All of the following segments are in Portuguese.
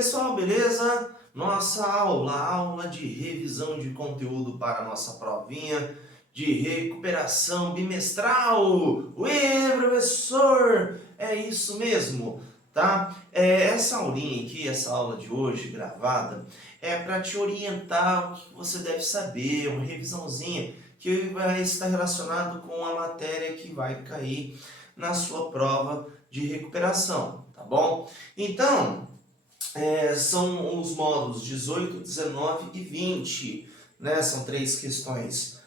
pessoal, beleza? Nossa aula de revisão de conteúdo para a nossa provinha de recuperação bimestral. Ué, professor, é isso mesmo, tá? Essa aulinha aqui, essa aula de hoje gravada, é para te orientar o que você deve saber, uma revisãozinha que vai estar relacionado com a matéria que vai cair na sua prova de recuperação, tá bom? Então, são os módulos 18, 19 e 20, né? São 3 questões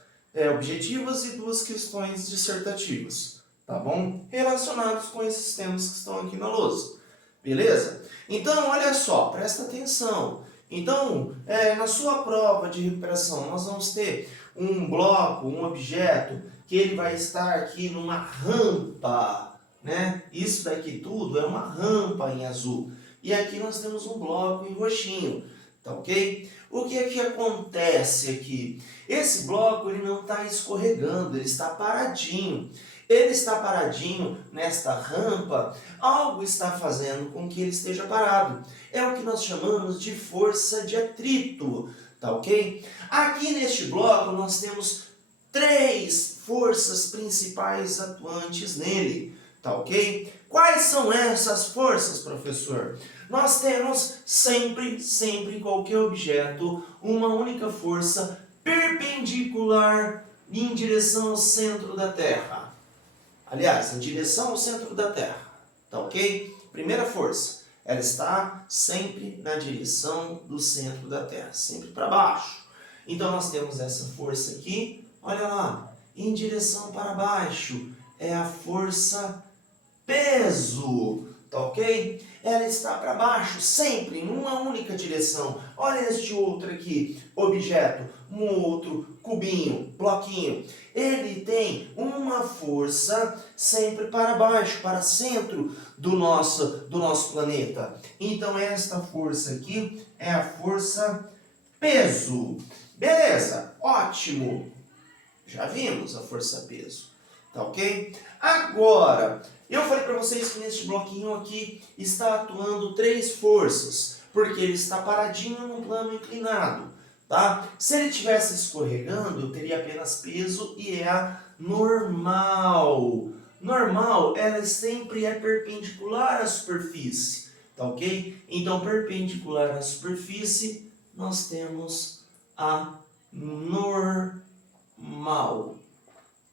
objetivas e 2 questões dissertativas, tá bom? Relacionados com esses temas que estão aqui na lousa, beleza? Então, olha só, presta atenção. Então, na sua prova de recuperação, nós vamos ter um bloco, um objeto, que ele vai estar aqui numa rampa, né? Isso daqui tudo é uma rampa em azul. E aqui nós temos um bloco em roxinho, tá ok? O que é que acontece aqui? Esse bloco ele não está escorregando, ele está paradinho. Ele está paradinho nesta rampa, algo está fazendo com que ele esteja parado. É o que nós chamamos de força de atrito, tá ok? Aqui neste bloco nós temos 3 forças principais atuantes nele, tá ok? Quais são essas forças, professor? Nós temos sempre em qualquer objeto, uma única força perpendicular em direção ao centro da Terra. Aliás, em direção ao centro da Terra, tá ok? Primeira força, ela está sempre na direção do centro da Terra, sempre para baixo. Então nós temos essa força aqui, olha lá, em direção para baixo, é a força peso, tá ok? Ela está para baixo, sempre, em uma única direção. Olha este outro aqui, objeto, um outro cubinho, bloquinho. Ele tem uma força sempre para baixo, para centro do nosso planeta. Então esta força aqui é a força peso. Beleza, ótimo. Já vimos a força peso, tá ok? Agora, eu falei para vocês que neste bloquinho aqui está atuando 3 forças, porque ele está paradinho num plano inclinado, tá? Se ele estivesse escorregando, eu teria apenas peso e é a normal. Normal, ela sempre é perpendicular à superfície, tá ok? Então, perpendicular à superfície, nós temos a normal,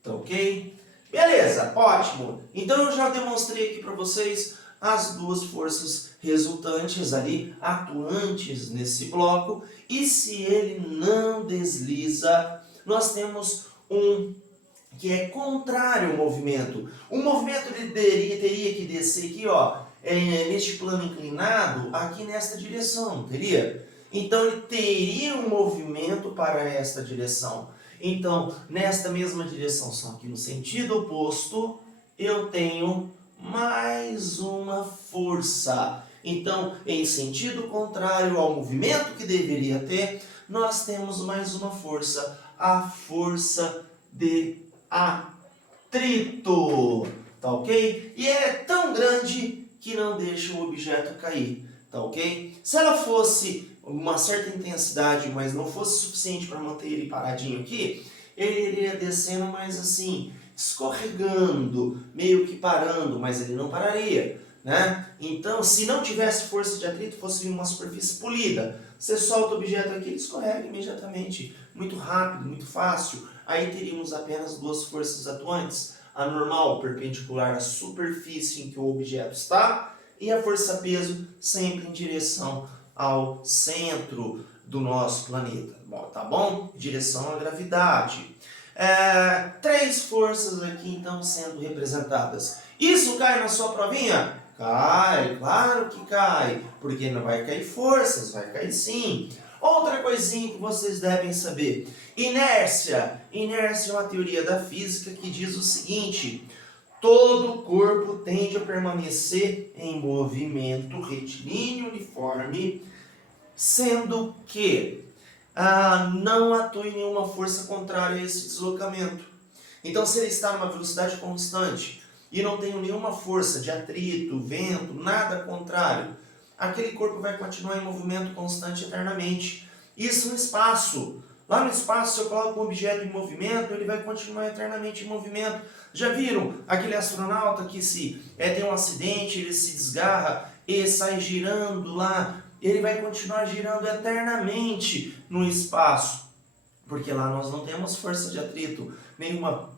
tá ok? Beleza, ótimo. Então eu já demonstrei aqui para vocês as 2 forças resultantes ali, atuantes nesse bloco. E se ele não desliza, nós temos um que é contrário ao movimento. O movimento ele teria que descer aqui, ó, neste plano inclinado, aqui nesta direção, não teria? Então ele teria um movimento para esta direção. Então, nesta mesma direção, só que no sentido oposto, eu tenho mais uma força. Então, em sentido contrário ao movimento que deveria ter, nós temos mais uma força, a força de atrito, tá ok? E ela é tão grande que não deixa o objeto cair, tá ok? Se ela fosse uma certa intensidade, mas não fosse suficiente para manter ele paradinho aqui, ele iria descendo mais assim, escorregando, meio que parando, mas ele não pararia, né? Então, se não tivesse força de atrito, fosse uma superfície polida, você solta o objeto aqui, ele escorrega imediatamente, muito rápido, muito fácil. Aí teríamos apenas 2 forças atuantes, a normal, perpendicular à superfície em que o objeto está, e a força peso sempre em direção ao centro do nosso planeta, tá bom? Direção à gravidade. 3 forças aqui então sendo representadas. Isso cai na sua provinha? Cai, claro que cai, porque não vai cair forças, vai cair sim. Outra coisinha que vocês devem saber, inércia. Inércia é uma teoria da física que diz o seguinte: todo corpo tende a permanecer em movimento retilíneo uniforme, sendo que não atua nenhuma força contrária a esse deslocamento. Então, se ele está numa velocidade constante e não tem nenhuma força de atrito, vento, nada contrário, aquele corpo vai continuar em movimento constante eternamente. Isso no espaço. Lá no espaço, se eu coloco um objeto em movimento, ele vai continuar eternamente em movimento. Já viram aquele astronauta que se tem um acidente, ele se desgarra e sai girando lá? Ele vai continuar girando eternamente no espaço. Porque lá nós não temos força de atrito, nenhuma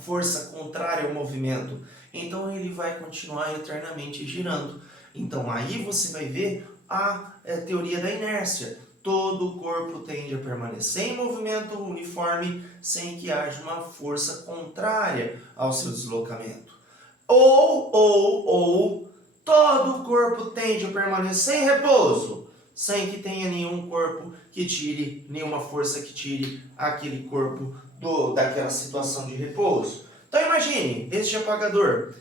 força contrária ao movimento. Então ele vai continuar eternamente girando. Então aí você vai ver a teoria da inércia. Todo o corpo tende a permanecer em movimento uniforme sem que haja uma força contrária ao seu deslocamento. Ou todo o corpo tende a permanecer em repouso sem que tenha nenhum corpo que tire, nenhuma força que tire aquele corpo daquela situação de repouso. Então imagine, este apagador,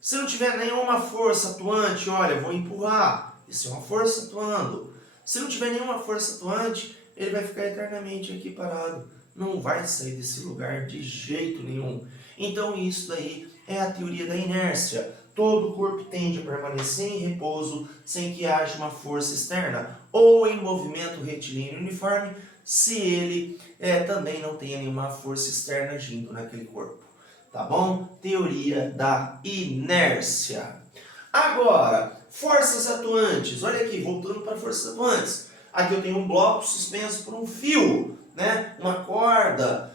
se não tiver nenhuma força atuante, olha, vou empurrar, isso é uma força atuando. Se não tiver nenhuma força atuante, ele vai ficar eternamente aqui parado. Não vai sair desse lugar de jeito nenhum. Então isso daí é a teoria da inércia. Todo o corpo tende a permanecer em repouso sem que haja uma força externa, ou em movimento retilíneo uniforme, se ele também não tenha nenhuma força externa agindo naquele corpo. Tá bom? Teoria da inércia. Agora, forças atuantes. Olha aqui, voltando para forças atuantes. Aqui eu tenho um bloco suspenso por um fio, né? Uma corda.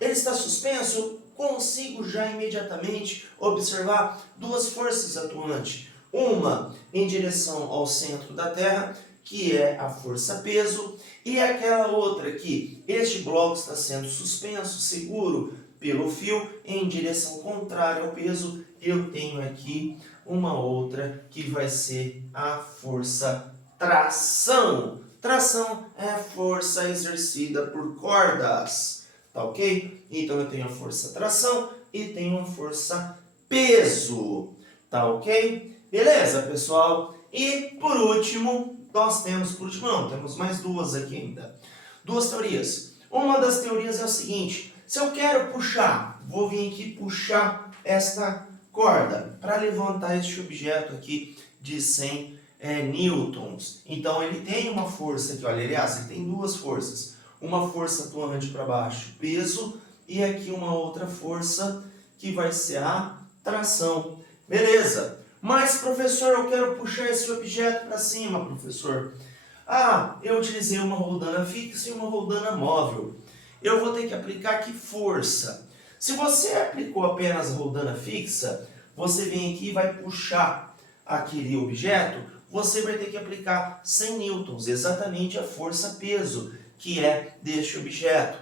Ele está suspenso, eu consigo já imediatamente observar duas forças atuantes. Uma em direção ao centro da Terra, que é a força peso, e aquela outra que este bloco está sendo suspenso, seguro, pelo fio, em direção contrária ao peso, eu tenho aqui uma outra que vai ser a força tração. Tração é a força exercida por cordas, tá ok? Então eu tenho a força tração e tenho a força peso, tá ok? Beleza, pessoal? E por último, temos mais duas aqui ainda. Duas teorias. Uma das teorias é o seguinte: se eu quero puxar, vou vir aqui puxar esta corda para levantar este objeto aqui de 100 newtons. Então ele tem uma força aqui, olha, aliás, ele tem duas forças. Uma força atuante para baixo, peso, e aqui uma outra força que vai ser a tração. Beleza. Mas, professor, eu quero puxar esse objeto para cima, professor. Eu utilizei uma roldana fixa e uma roldana móvel. Eu vou ter que aplicar que força? Se você aplicou apenas a roldana fixa, você vem aqui e vai puxar aquele objeto, você vai ter que aplicar 100 newtons, exatamente a força peso, que é deste objeto.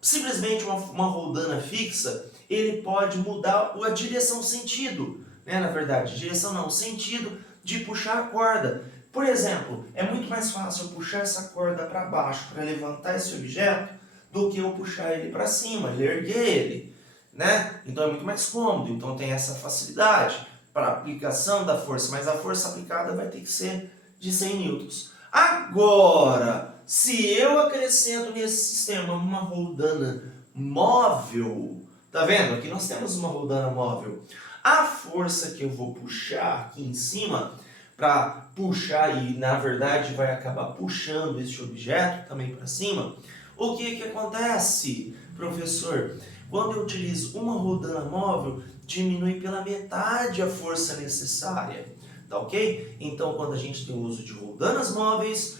Simplesmente uma roldana fixa, ele pode mudar a direção, sentido, né? Na verdade, direção não, sentido de puxar a corda. Por exemplo, é muito mais fácil eu puxar essa corda para baixo para levantar esse objeto do que eu puxar ele para cima, erguer ele, né? Então é muito mais cômodo, então tem essa facilidade para a aplicação da força, mas a força aplicada vai ter que ser de 100 newtons. Agora, se eu acrescento nesse sistema uma roldana móvel, tá vendo? Aqui nós temos uma roldana móvel. A força que eu vou puxar aqui em cima, para puxar e na verdade vai acabar puxando este objeto também para cima, o que acontece, professor? Quando eu utilizo uma roldana móvel, diminui pela metade a força necessária, tá ok? Então, quando a gente tem o uso de roldanas móveis,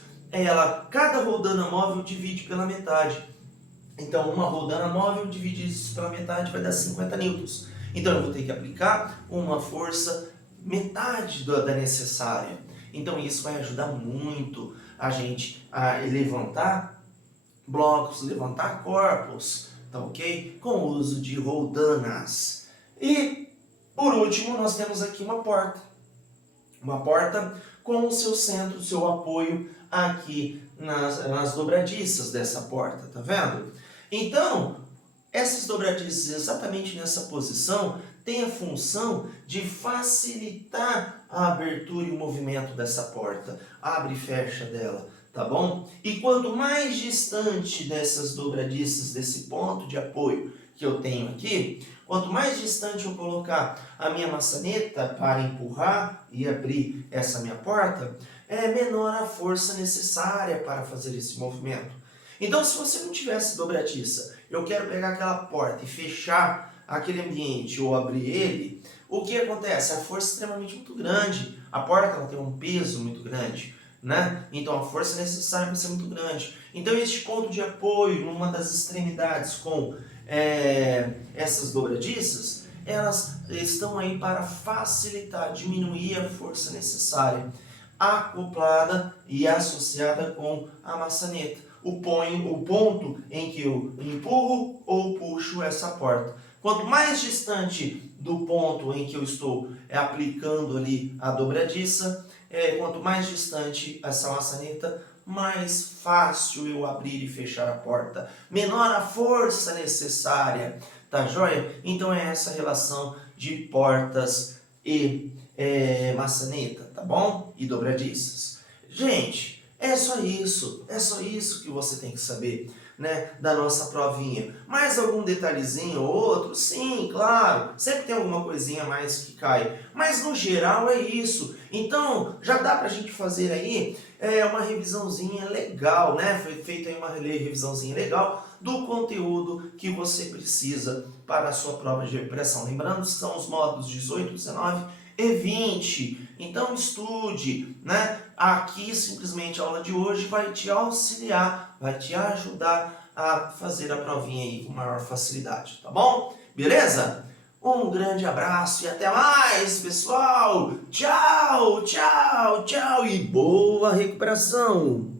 cada roldana móvel divide pela metade. Então, uma roldana móvel divide isso pela metade vai dar 50 newtons. Então, eu vou ter que aplicar uma força metade da necessária. Então, isso vai ajudar muito a gente a levantar blocos, levantar corpos, tá ok? Com o uso de roldanas. E, por último, nós temos aqui uma porta. Uma porta com o seu centro, o seu apoio aqui nas dobradiças dessa porta, tá vendo? Então, essas dobradiças exatamente nessa posição têm a função de facilitar a abertura e o movimento dessa porta. Abre e fecha dela, tá bom? E quanto mais distante dessas dobradiças, desse ponto de apoio que eu tenho aqui, quanto mais distante eu colocar a minha maçaneta para empurrar e abrir essa minha porta, menor a força necessária para fazer esse movimento. Então, se você não tivesse dobradiça, eu quero pegar aquela porta e fechar aquele ambiente ou abrir ele, o que acontece? A força é extremamente muito grande. A porta ela tem um peso muito grande, né? Então a força necessária vai ser muito grande. Então este ponto de apoio numa das extremidades com essas dobradiças, elas estão aí para facilitar, diminuir a força necessária, acoplada e associada com a maçaneta. O ponto em que eu empurro ou puxo essa porta. Quanto mais distante do ponto em que eu estou aplicando ali a dobradiça, quanto mais distante essa maçaneta, mais fácil eu abrir e fechar a porta. Menor a força necessária, tá joia? Então é essa relação de portas e maçaneta, tá bom? E dobradiças. Gente, é só isso que você tem que saber, né, da nossa provinha. Mais algum detalhezinho ou outro? Sim, claro, sempre tem alguma coisinha a mais que cai, mas no geral é isso. Então, já dá pra gente fazer aí uma revisãozinha legal, né? Foi feita aí uma revisãozinha legal do conteúdo que você precisa para a sua prova de recuperação. Lembrando que são os módulos 18, 19 e 20. Então estude, né? Aqui simplesmente a aula de hoje vai te auxiliar, vai te ajudar a fazer a provinha aí com maior facilidade, tá bom? Beleza? Um grande abraço e até mais, pessoal! Tchau, tchau, tchau e boa recuperação!